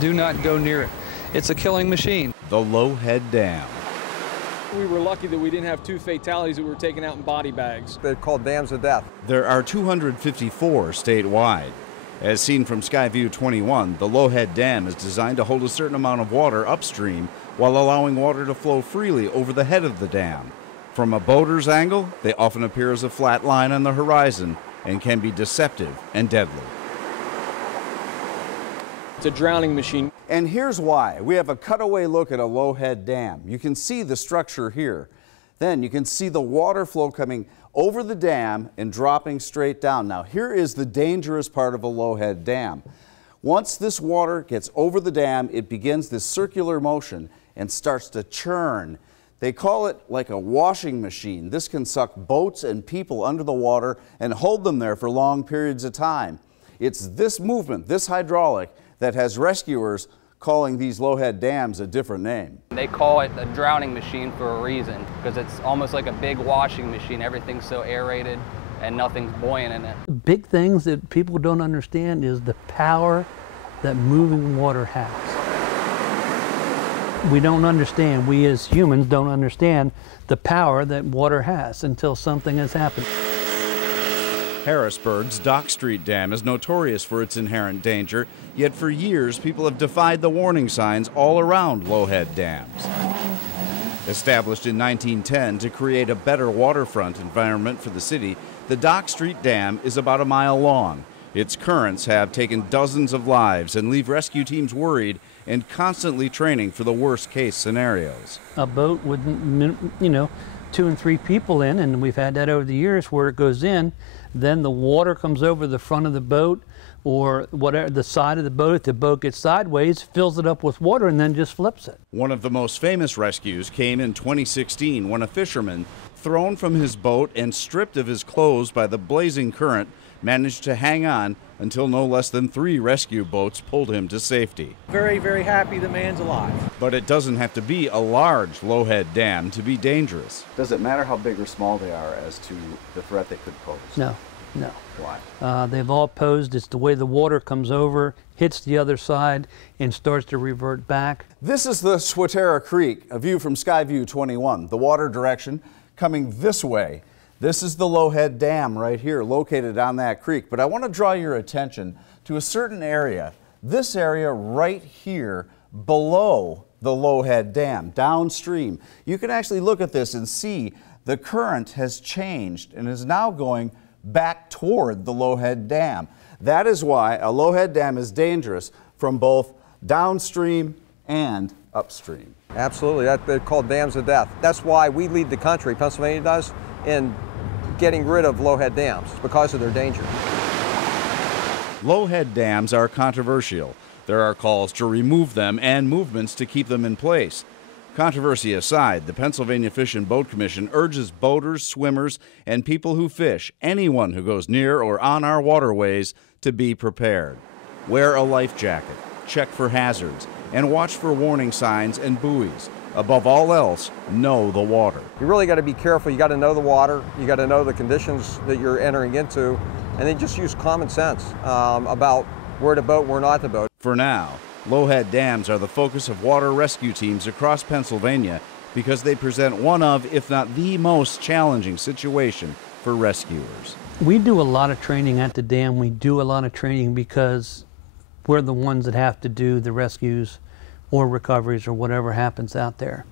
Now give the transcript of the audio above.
Do not go near it. It's a killing machine. The Lowhead Dam. We were lucky that we didn't have 2 fatalities that were taken out in body bags. They're called dams of death. There are 254 statewide. As seen from Skyview 21, the Lowhead Dam is designed to hold a certain amount of water upstream while allowing water to flow freely over the head of the dam. From a boater's angle, they often appear as a flat line on the horizon and can be deceptive and deadly. It's a drowning machine. And here's why. We have a cutaway look at a Lowhead Dam. You can see the structure here. Then you can see the water flow coming over the dam and dropping straight down. Now here is the dangerous part of a Lowhead Dam. Once this water gets over the dam, it begins this circular motion and starts to churn. They call it like a washing machine. This can suck boats and people under the water and hold them there for long periods of time. It's this movement, this hydraulic, that has rescuers calling these Lowhead dams a different name. They call it a drowning machine for a reason, because it's almost like a big washing machine. Everything's so aerated and nothing's buoyant in it. The big things that people don't understand is the power that moving water has. We don't understand, we as humans don't understand the power that water has until something has happened. Harrisburg's Dock Street Dam is notorious for its inherent danger, yet for years people have defied the warning signs all around Lowhead dams. Established in 1910 to create a better waterfront environment for the city, the Dock Street Dam is about a mile long. Its currents have taken dozens of lives and leave rescue teams worried and constantly training for the worst-case scenarios. A boat with, 2 and 3 people in, and we've had that over the years where it goes in, then the water comes over the front of the boat or whatever, the side of the boat. If the boat gets sideways, fills it up with water and then just flips it. One of the most famous rescues came in 2016 when a fisherman, thrown from his boat and stripped of his clothes by the blazing current, managed to hang on until no less than 3 rescue boats pulled him to safety. Very, very happy the man's alive. But it doesn't have to be a large Lowhead Dam to be dangerous. Does it matter how big or small they are as to the threat they could pose? No. Why? They've all posed. It's the way the water comes over, hits the other side, and starts to revert back. This is the Swatera Creek, a view from Skyview 21. The water direction coming this way. This is the Lowhead Dam right here, located on that creek. But I want to draw your attention to a certain area. This area right here below the Lowhead Dam, downstream. You can actually look at this and see the current has changed and is now going back toward the Lowhead Dam. That is why a Lowhead Dam is dangerous from both downstream and upstream. Absolutely, they're called dams of death. That's why we lead the country, Pennsylvania does, in getting rid of Lowhead dams, because of their danger. Lowhead dams are controversial. There are calls to remove them and movements to keep them in place. Controversy aside, the Pennsylvania Fish and Boat Commission urges boaters, swimmers, and people who fish, anyone who goes near or on our waterways, to be prepared. Wear a life jacket, check for hazards, and watch for warning signs and buoys. Above all else, know the water. You really got to be careful. You got to know the water. You got to know the conditions that you're entering into, and then just use common sense about where to boat, where not to boat. For now, Lowhead dams are the focus of water rescue teams across Pennsylvania because they present one of, if not the most challenging situation for rescuers. We do a lot of training at the dam. We do a lot of training because we're the ones that have to do the rescues or recoveries or whatever happens out there.